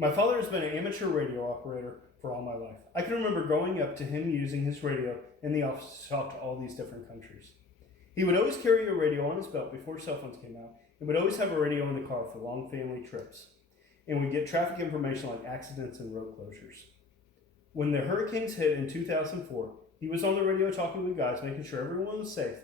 My father has been an amateur radio operator for all my life. I can remember growing up to him using his radio in the office to talk to all these different countries. He would always carry a radio on his belt before cell phones came out, and would always have a radio in the car for long family trips. And we'd get traffic information like accidents and road closures. When the hurricanes hit in 2004, he was on the radio talking to the guys, making sure everyone was safe,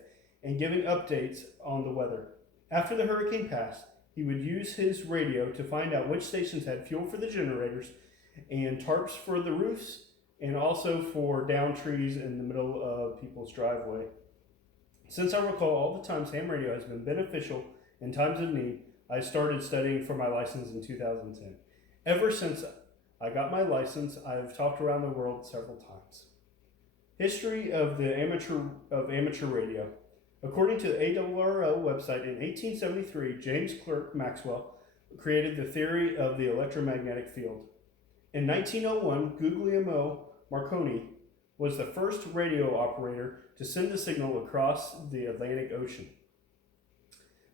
and giving updates on the weather. After the hurricane passed, he would use his radio to find out which stations had fuel for the generators and tarps for the roofs, and also for down trees in the middle of people's driveway. Since I recall all the times ham radio has been beneficial in times of need, I started studying for my license in 2010. Ever since I got my license, I've talked around the world several times. History of the amateur radio. According to the ARRL website, in 1873, James Clerk Maxwell created the theory of the electromagnetic field. In 1901, Guglielmo Marconi was the first radio operator to send a signal across the Atlantic Ocean.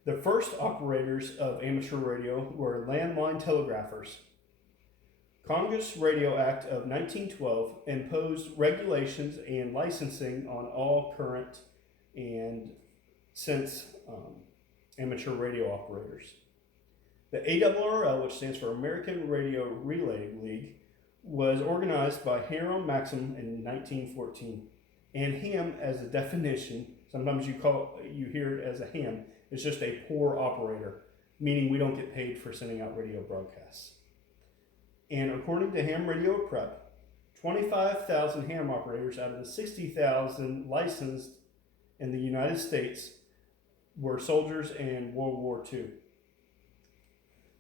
The first operators of amateur radio were landline telegraphers. Congress Radio Act of 1912 imposed regulations and licensing on all current and since amateur radio operators. The ARRL, which stands for American Radio Relay League, was organized by Hiram Maxim in 1914. And ham, as a definition, sometimes you hear it as a ham, is just a poor operator, meaning we don't get paid for sending out radio broadcasts. And according to Ham Radio Prep, 25,000 ham operators out of the 60,000 licensed in the United States were soldiers in World War II.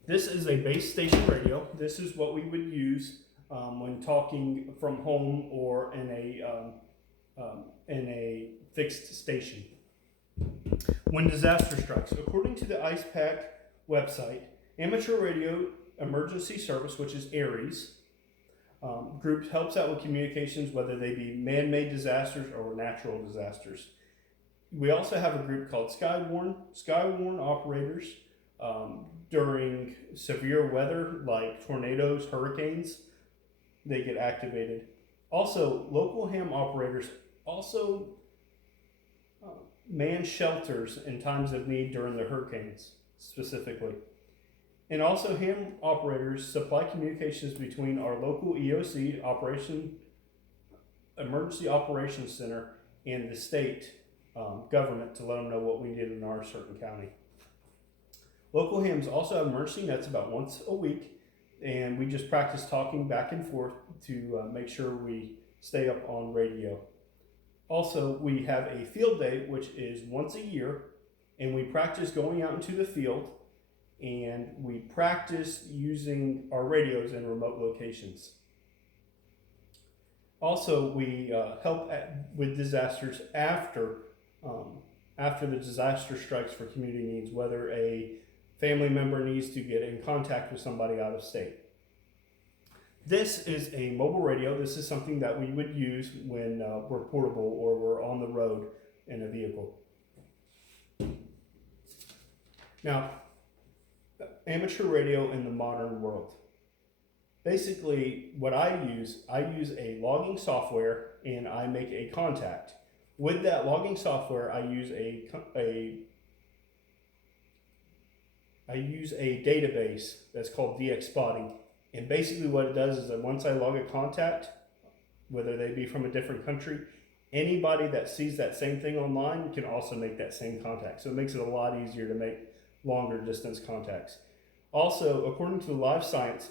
This is a base station radio. This is what we would use when talking from home or in a fixed station. When disaster strikes, according to the IcePack website, Amateur Radio Emergency Service, which is ARES, group helps out with communications, whether they be man-made disasters or natural disasters. We also have a group called Skywarn operators during severe weather like tornadoes, hurricanes, they get activated. Also, local ham operators also man shelters in times of need during the hurricanes specifically. And also ham operators supply communications between our local EOC, Emergency Operations Center, and the state government to let them know what we did in our certain county. Local hams also have emergency nets about once a week, and we just practice talking back and forth to make sure we stay up on radio. Also, we have a field day, which is once a year, and we practice going out into the field, and we practice using our radios in remote locations. Also, we help with disasters after the disaster strikes for community needs, whether a family member needs to get in contact with somebody out of state. This is a mobile radio. This is something that we would use when we're portable or we're on the road in a vehicle. Now, amateur radio in the modern world. Basically, what I use a logging software and I make a contact. With that logging software, I use a database that's called DX Spotting. And basically what it does is that once I log a contact, whether they be from a different country, anybody that sees that same thing online can also make that same contact. So it makes it a lot easier to make longer distance contacts. Also, according to the Live Science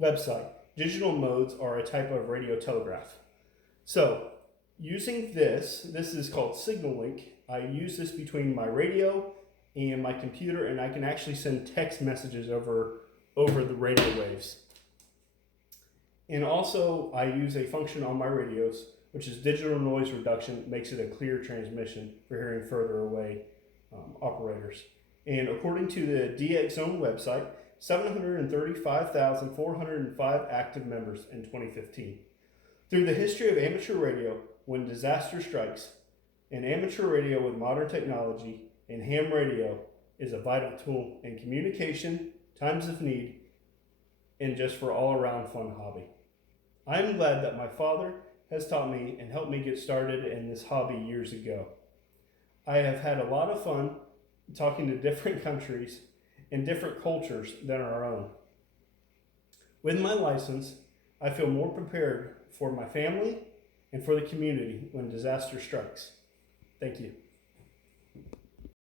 website, digital modes are a type of radio telegraph. So using this is called Signal Link. I use this between my radio and my computer, and I can actually send text messages over the radio waves. And also I use a function on my radios, which is digital noise reduction. It makes it a clear transmission for hearing further away operators. And according to the DX Zone website, 735,405 active members in 2015. Through the history of amateur radio, when disaster strikes, an amateur radio with modern technology and ham radio is a vital tool in communication, times of need, and just for all around fun hobby. I am glad that my father has taught me and helped me get started in this hobby years ago. I have had a lot of fun talking to different countries and different cultures than our own. With my license, I feel more prepared for my family and for the community when disaster strikes. Thank you.